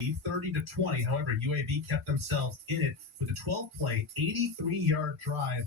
30-20. However, UAB kept themselves in it with a 12-play, 83-yard drive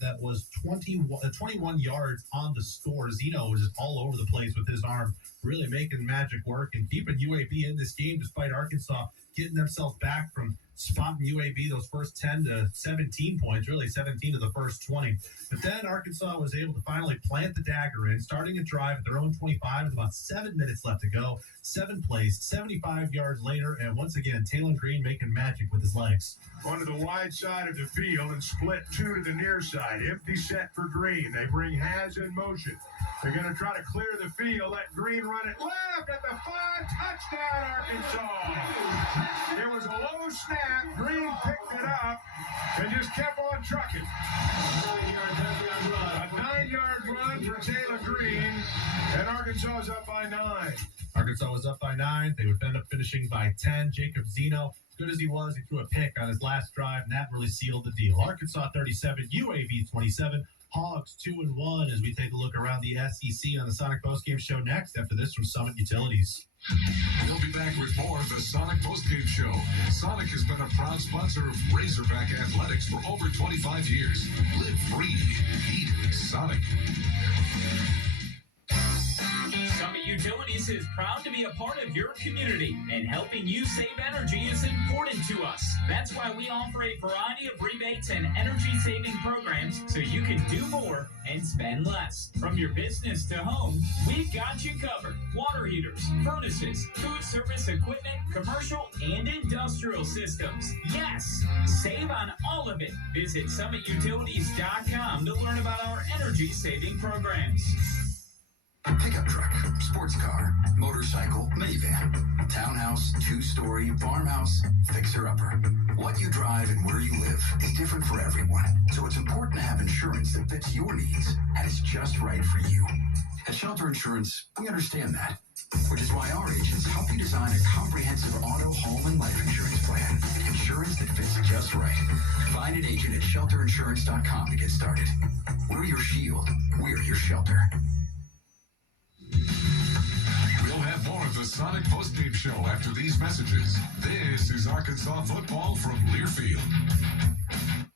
that was 21 yards on the score. Zeno was just all over the place with his arm, really making magic work and keeping UAB in this game despite Arkansas getting themselves back from spotting UAB those first 10 to 17 points, really 17 to the first 20. But then Arkansas was able to finally plant the dagger in, starting a drive at their own 25 with about 7 minutes left to go. 7 plays, 75 yards later, and once again, Taylor Green making magic with his legs. Onto the wide side of the field and split 2 to the near side. Empty set for Green. They bring Has in motion. They're going to try to clear the field. Let Green run it left at the 5. Touchdown, Arkansas. It was a low snap. Green picked it up and just kept on trucking. A 9-yard run for Taylor Green, and Arkansas is up by 9. Arkansas was up by 9. They would end up finishing by 10. Jacob Zeno, good as he was, he threw a pick on his last drive, and that really sealed the deal. Arkansas 37, UAB 27. Hogs 2-1 as we take a look around the SEC on the Sonic Postgame Show next after this from Summit Utilities. We'll be back with more of the Sonic Postgame Show. Sonic has been a proud sponsor of Razorback Athletics for over 25 years. Live free. Eat Sonic. Summit Utilities is proud to be a part of your community, and helping you save energy is important to us. That's why we offer a variety of rebates and energy-saving programs so you can do more and spend less. From your business to home, we've got you covered. Water heaters, furnaces, food service equipment, commercial and industrial systems. Yes, save on all of it. Visit summitutilities.com to learn about our energy-saving programs. Pickup truck, sports car, motorcycle, minivan, townhouse, 2-story, farmhouse, fixer-upper. What you drive and where you live is different for everyone, so it's important to have insurance that fits your needs and is just right for you. At Shelter Insurance, we understand that, which is why our agents help you design a comprehensive auto, home, and life insurance plan. Insurance that fits just right. Find an agent at shelterinsurance.com to get started. We're your shield. We're your shelter. We'll have more of the Sonic Postgame Show after these messages. This is Arkansas football from Learfield.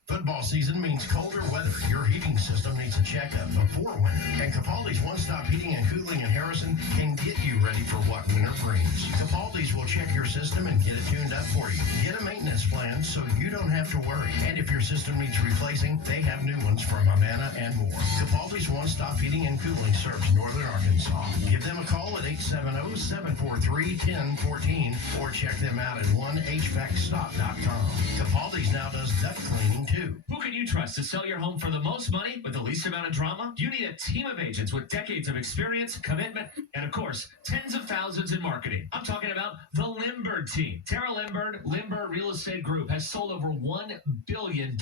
Football season means colder weather. Your heating system needs a checkup before winter. And Capaldi's One-Stop Heating and Cooling in Harrison can get you ready for what winter brings. Capaldi's will check your system and get it tuned up for you. Get a maintenance plan so you don't have to worry. And if your system needs replacing, they have new ones from Amana and more. Capaldi's One-Stop Heating and Cooling serves northern Arkansas. Give them a call at 870-743-1014 or check them out at 1HVACstop.com. Capaldi's now does duct cleaning too. Who can you trust to sell your home for the most money with the least amount of drama? You need a team of agents with decades of experience, commitment, and of course, tens of thousands in marketing. I'm talking about the Limbird team. Tara Limbird, Limbird Real Estate Group, has sold over $1 billion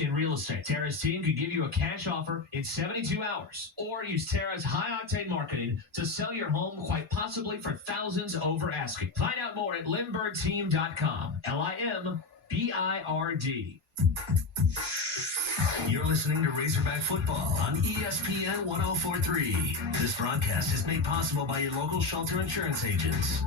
in real estate. Tara's team could give you a cash offer in 72 hours, or use Tara's high-octane marketing to sell your home quite possibly for thousands over asking. Find out more at limbirdteam.com. LIMBIRD. You're listening to Razorback Football on ESPN 1043. This broadcast is made possible by your local Shelter Insurance agents.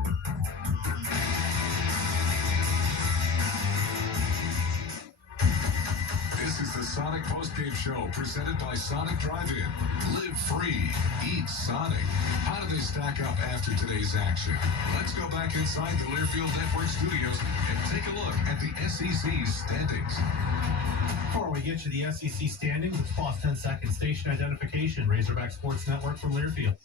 This is the Sonic Postgame Show presented by Sonic Drive-In. Live free. Eat Sonic. How do they stack up after today's action? Let's go back inside the Learfield Network studios and take a look at the SEC standings. Before we get to the SEC standings, let's pause 10 seconds. Station identification, Razorback Sports Network from Learfield.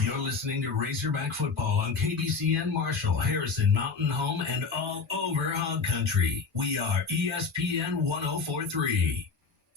You're listening to Razorback Football on KBCN Marshall, Harrison, Mountain Home, and all over Hog Country. We are ESPN 1043.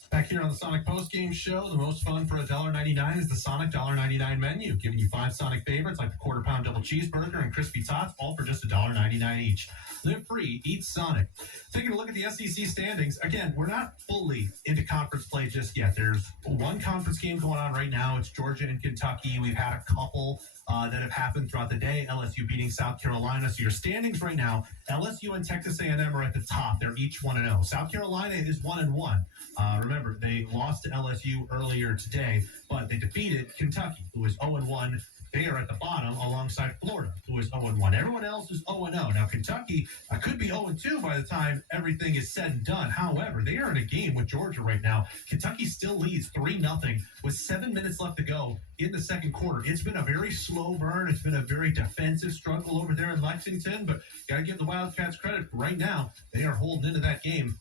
Back here on the Sonic Postgame Show, the most fun for $1.99 is the Sonic $1.99 menu, giving you 5 Sonic favorites like the quarter-pound double cheeseburger and crispy tots, all for just $1.99 each. Live free, eat Sonic. Taking a look at the SEC standings, again, we're not fully into conference play just yet. There's one conference game going on right now. It's Georgia and Kentucky. We've had a couple that have happened throughout the day. LSU beating South Carolina. So your standings right now, LSU and Texas A&M are at the top. They're each 1-0. South Carolina is 1-1. Remember, they lost to LSU earlier today, but they defeated Kentucky, who is 0-1 They are at the bottom alongside Florida, who is 0-1. Everyone else is 0-0. Now, Kentucky could be 0-2 by the time everything is said and done. However, they are in a game with Georgia right now. Kentucky still leads 3-0 with 7 minutes left to go in the second quarter. It's been a very slow burn. It's been a very defensive struggle over there in Lexington, but got to give the Wildcats credit. Right now, they are holding into that game,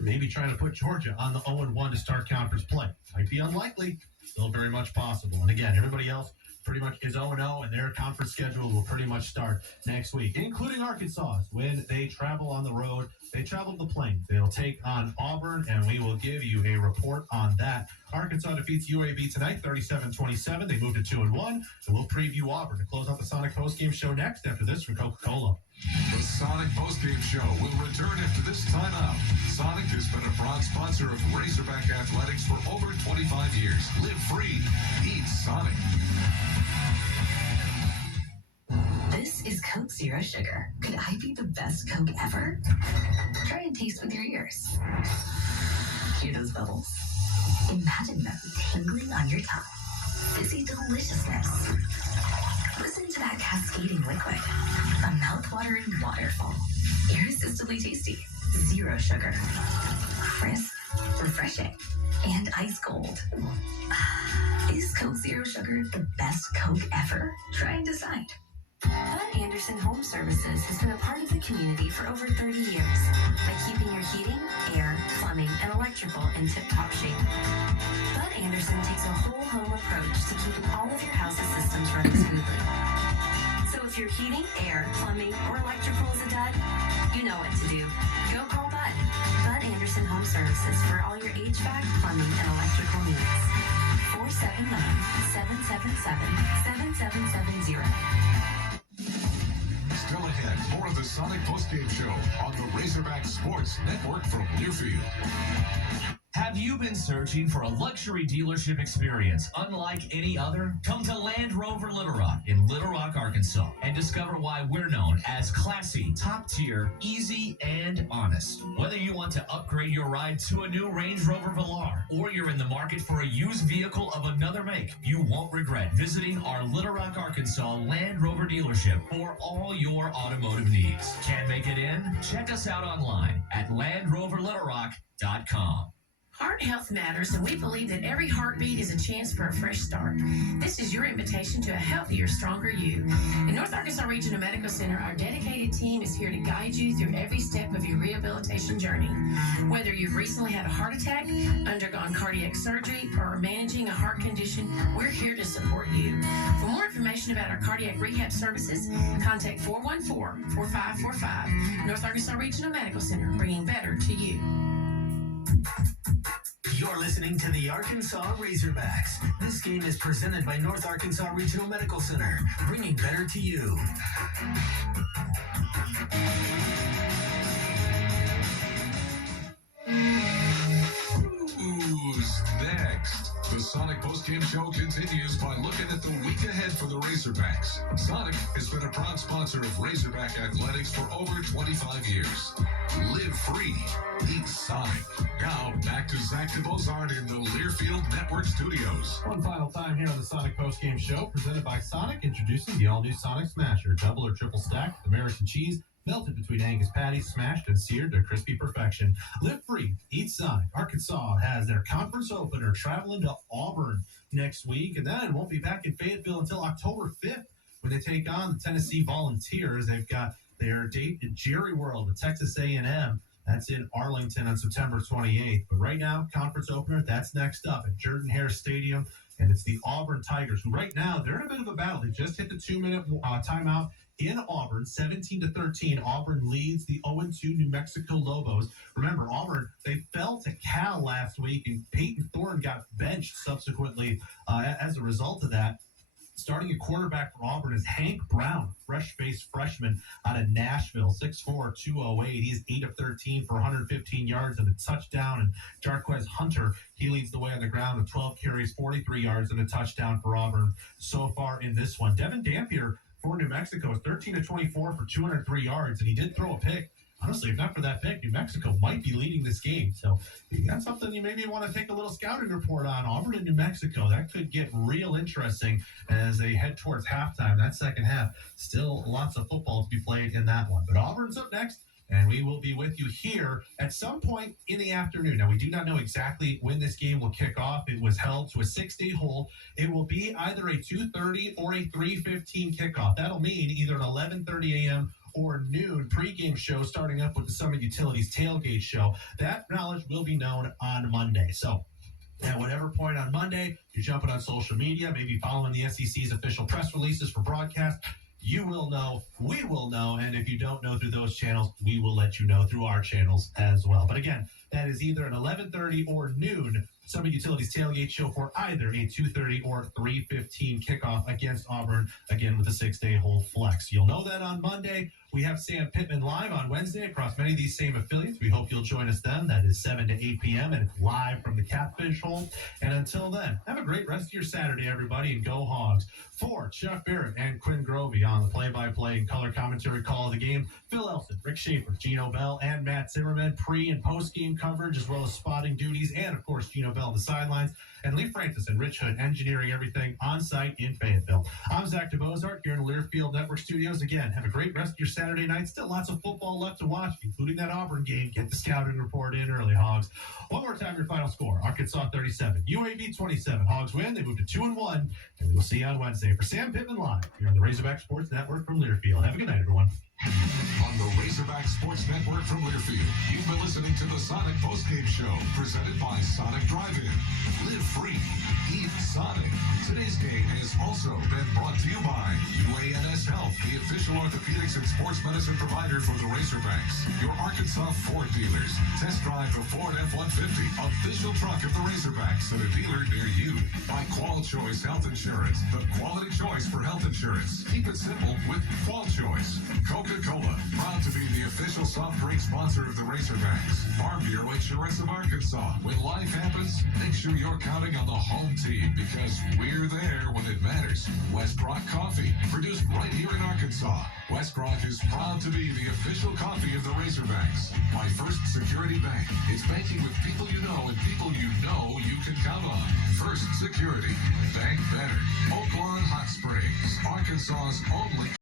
maybe trying to put Georgia on the 0-1 to start conference play. Might be unlikely, still very much possible. And again, everybody else pretty much is 0-0, and their conference schedule will pretty much start next week, including Arkansas. When they travel on the road, they travel the Plains. They'll take on Auburn, and we will give you a report on that. Arkansas defeats UAB tonight, 37-27. They moved to 2-1, and we'll preview Auburn to close out the Sonic postgame show next after this from Coca-Cola. The Sonic postgame show will return after this timeout. Sonic has been a proud sponsor of Razorback Athletics for over 25 years. Live free. Eat Sonic. This is Coke Zero Sugar. Could I be the best Coke ever? Try and taste with your ears. Hear those bubbles? Imagine them tingling on your tongue. Fizzy deliciousness. Listen to that cascading liquid. A mouth-watering waterfall. Irresistibly tasty. Zero sugar. Crisp, refreshing, and ice cold. Is Coke Zero Sugar the best Coke ever? Try and decide. Bud Anderson Home Services has been a part of the community for over 30 years by keeping your heating, air, plumbing, and electrical in tip-top shape. Bud Anderson takes a whole home approach to keeping all of your house's systems running smoothly. So if your heating, air, plumbing, or electrical is a dud, you know what to do. Go call Bud. Bud Anderson Home Services for all your HVAC, plumbing, and electrical needs. 479-777-7770. Still ahead, more of the Sonic postgame show on the Razorback Sports Network from Learfield. Have you been searching for a luxury dealership experience unlike any other? Come to Land Rover Little Rock in Little Rock, Arkansas, and discover why we're known as classy, top tier, easy, and honest. Whether you want to upgrade your ride to a new Range Rover Velar, or you're in the market for a used vehicle of another make, you won't regret visiting our Little Rock, Arkansas Land Rover dealership for all your automotive needs. Can't make it in? Check us out online at LandRoverLittleRock.com. Heart health matters, and we believe that every heartbeat is a chance for a fresh start. This is your invitation to a healthier, stronger you. In North Arkansas Regional Medical Center, our dedicated team is here to guide you through every step of your rehabilitation journey. Whether you've recently had a heart attack, undergone cardiac surgery, or are managing a heart condition, we're here to support you. For more information about our cardiac rehab services, contact 414-4545. North Arkansas Regional Medical Center, bringing better to you. You're listening to the Arkansas Razorbacks. This game is presented by North Arkansas Regional Medical Center, bringing better to you. Who's next? The Sonic postgame show continues by looking at the week ahead for the Razorbacks. Sonic has been a proud sponsor of Razorback Athletics for over 25 years. Live free. Eat Sonic. Now, back to Zach DeBozard in the Learfield Network Studios. One final time here on the Sonic postgame show, presented by Sonic, introducing the all-new Sonic Smasher. Double or triple stack with American cheese, melted between Angus patties, smashed and seared to crispy perfection. Live free, eat Sonic. Arkansas has their conference opener traveling to Auburn next week, and then won't be back in Fayetteville until October 5th when they take on the Tennessee Volunteers. They've got their date in Jerry World at Texas A&M. That's in Arlington on September 28th. But right now, conference opener, that's next up at Jordan-Hare Stadium, and it's the Auburn Tigers, who right now, they're in a bit of a battle. They just hit the 2-minute timeout in Auburn, 17-13. Auburn leads the 0-2 New Mexico Lobos. Remember, Auburn, they fell to Cal last week, and Peyton Thorne got benched subsequently as a result of that. Starting at quarterback for Auburn is Hank Brown, fresh-faced freshman out of Nashville, 6'4", 208. He's 8 of 13 for 115 yards and a touchdown. And Jarquez Hunter, he leads the way on the ground with 12 carries, 43 yards, and a touchdown for Auburn so far in this one. Devin Dampier for New Mexico is 13 of 24 for 203 yards, and he did throw a pick honestly, if not for that pick, New Mexico might be leading this game. So that's something you maybe want to take a little scouting report on. Auburn and New Mexico, that could get real interesting as they head towards halftime. That second half, still lots of football to be played in that one. But Auburn's up next, and we will be with you here at some point in the afternoon. Now, we do not know exactly when this game will kick off. It was held to a 6-day hold. It will be either a 2:30 or a 3:15 kickoff. That'll mean either an 11:30 a.m. or noon pregame show starting up with the Summit Utilities tailgate show. That knowledge will be known on Monday. So at whatever point on Monday, you're jumping on social media, maybe following the SEC's official press releases for broadcast, you will know, we will know, and if you don't know through those channels, we will let you know through our channels as well. But again, that is either an 11:30 or noon Summit Utilities tailgate show for either a 2:30 or 3:15 kickoff against Auburn, again with a 6-day hold flex. You'll know that on Monday. We have Sam Pittman live on Wednesday across many of these same affiliates. We hope you'll join us then. That is 7 to 8 p.m. and it's live from the Catfish Hole. And until then, have a great rest of your Saturday, everybody, and go Hogs. For Chuck Barrett and Quinn Grovey on the play-by-play and color commentary call of the game, Phil Elson, Rick Schaefer, Gino Bell, and Matt Zimmerman, pre- and post-game coverage, as well as spotting duties, and, of course, Gino Bell on the sidelines, and Lee Francis and Rich Hood engineering everything on-site in Fayetteville. I'm Zach DeBozart here in the Learfield Network Studios. Again, have a great rest of your Saturday night. Still lots of football left to watch, including that Auburn game. Get the scouting report in early, Hogs. One more time, your final score. Arkansas 37, UAB 27. Hogs win. They move to 2-1, and we will see you on Wednesday. For Sam Pittman live here on the Razorback Sports Network from Learfield. Have a good night, everyone. On the Razorback Sports Network from Learfield, you've been listening to the Sonic Postgame Show, presented by Sonic Drive-In. Live free, eat Sonic. Today's game has also been brought to you by UANS Health, the official orthopedics and sports medicine provider for the Razorbacks. Your Arkansas Ford dealers. Test drive the Ford F-150, official truck of the Razorbacks at a dealer near you. By Qual Choice Health Insurance, the quality choice for health insurance. Keep it simple with Qual Choice. Coca-Cola, proud to be the official soft drink sponsor of the Razorbacks. Farm Bureau Insurance of Arkansas. When life happens, make sure you're counting on the home team because we're there when it matters. West Brock Coffee, produced right here in Arkansas. West Brock is proud to be the official coffee of the Razorbacks. My First Security Bank. It's banking with people you know and people you know you can count on. First Security. Bank better. Oaklawn Hot Springs, Arkansas's only